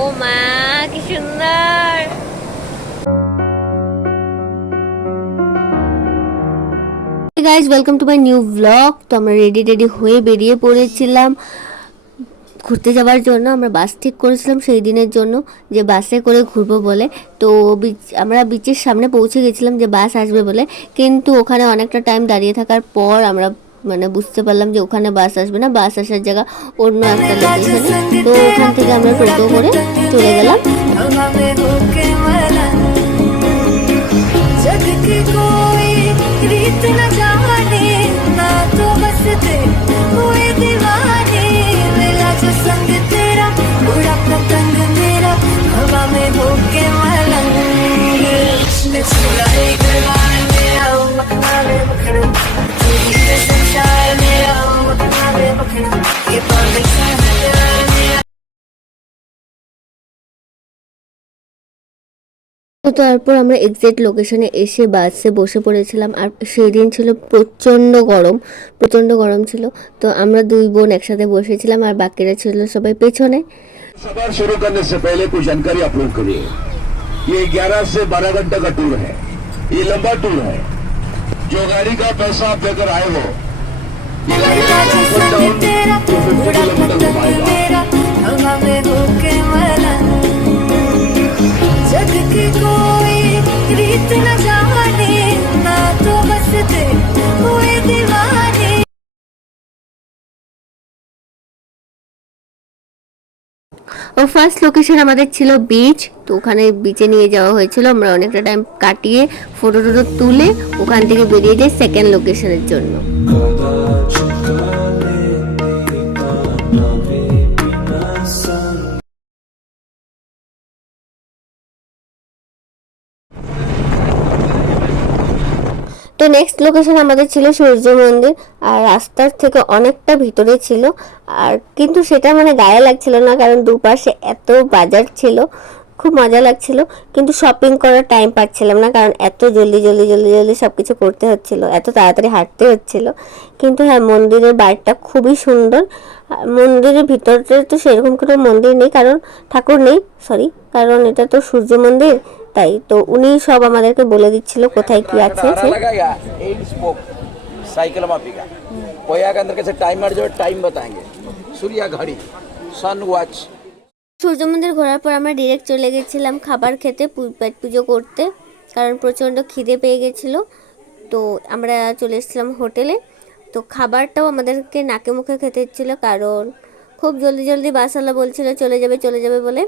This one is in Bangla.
ও মা, কি সুন্দর। Guys, welcome to my new blog. তো আমরা রেডি হয়ে বেরিয়ে পড়েছিলাম ঘুরতে যাওয়ার জন্য। আমরা বাস ঠিক করেছিলাম সেই দিনের জন্য, যে বাসে করে ঘুরবো বলে। তো আমরা বিচের সামনে পৌঁছে গেছিলাম যে বাস আসবে বলে, কিন্তু ওখানে অনেকটা টাইম দাঁড়িয়ে থাকার পর আমরা বুঝতে পারলাম যে ওখানে বাস আসবে না, বাস আসার জায়গা অন্য একটা লোকেশনে। তো ওখান থেকে আমরা টোটো করে চলে গেলাম। তো তারপর আমরা এক্সাক্ট লোকেশনে এসে বাসে বসে পড়েছিলাম। আর সেই দিন ছিল প্রচণ্ড গরম ছিল। তো আমরা দুই বোন একসাথে বসেছিলাম আর বাকিরা ছিল সবাই পেছনে। सफर शुरू करने से पहले कुछ जानकारी आप लोगों के लिए। ये 11 से 12 घंटे का टूर है। ये लंबा टूर है। जो गाड़ी का पैसा आप लेकर आए हो, ये गाड़ी का अप एंड डाउन 250 किलोमीटर घुमाएगा। जग की कोई रीत न जाने, ना तो बस दे हुए दीवाने। ও ফার্স্ট লোকেশন আমাদের ছিল বিচ। তো ওখানে বিচে নিয়ে যাওয়া হয়েছিল। আমরা অনেকটা টাইম কাটিয়ে ফটো টটো তুলে ওখান থেকে বেরিয়ে যাই সেকেন্ড লোকেশনের জন্য। তো নেক্সট লোকেশন আমাদের ছিল সূর্য মন্দির। আর রাস্তার থেকে অনেকটা ভিতরে ছিল, আর কিন্তু সেটা গায়ে লাগছিল না, কারণ দুপাশে এত বাজার ছিল, খুব মজা লাগছিল। কিন্তু শপিং করার টাইম পাচ্ছিলাম না, কারণ এত জলদি সব কিছু করতে হচ্ছিল, এত তাড়াতাড়ি হাঁটতে হচ্ছিল। কিন্তু হ্যাঁ, মন্দিরের বাইরটা খুবই সুন্দর। মন্দিরের ভিতরটা তো সেরকম কোনো মন্দির নেই, কারণ ঠাকুর নেই, সরি, কারণ এটা তো সূর্য মন্দির। তাই তো উনি সব আমাদেরকে বলে দিচ্ছিল কোথায় কি আছে। साइकिल मापीगा कोया के अंदर कैसे टाइमर जो टाइम बताएंगे, सूर्य घड़ी, सन वॉच। সূর্য মন্দির ঘোরার পর আমরা ডিরেক্ট চলে গেছিলাম খাবার খেতে, পেট পুজো করতে, কারণ প্রচণ্ড খিদে পেয়ে গেছিলো। তো আমরা চলে এসেছিলাম হোটেলে। তো খাবারটাও আমাদেরকে নাকে মুখে খেতে হচ্ছিলো, কারণ খুব জলদি বাসওয়ালা বলছিল চলে যাবে বলে।